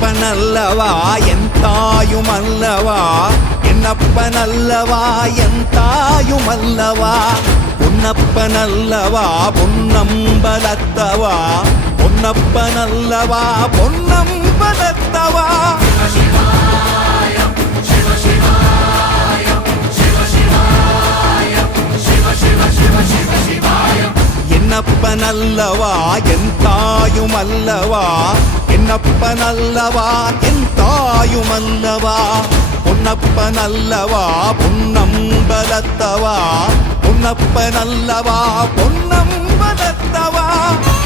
என்னப்பனல்லவா என் தாயுமல்லவா, என்னப்பனல்லவா என் தாயுமல்லவா, பொன்னப்பனல்லவா பொன்னம்பலத்தவா, பொன்னப்பனல்லவா பொன்னம்பலத்தவா. என்னப்பனல்லவா என் தாயுமல்லவா, என்னப்பனல்லவா என் தாயுமல்லவா, பொன்னப்பனல்லவா பொன்னம்பலத்தவா, பொன்னப்பனல்லவா பொன்னம்பலத்தவா.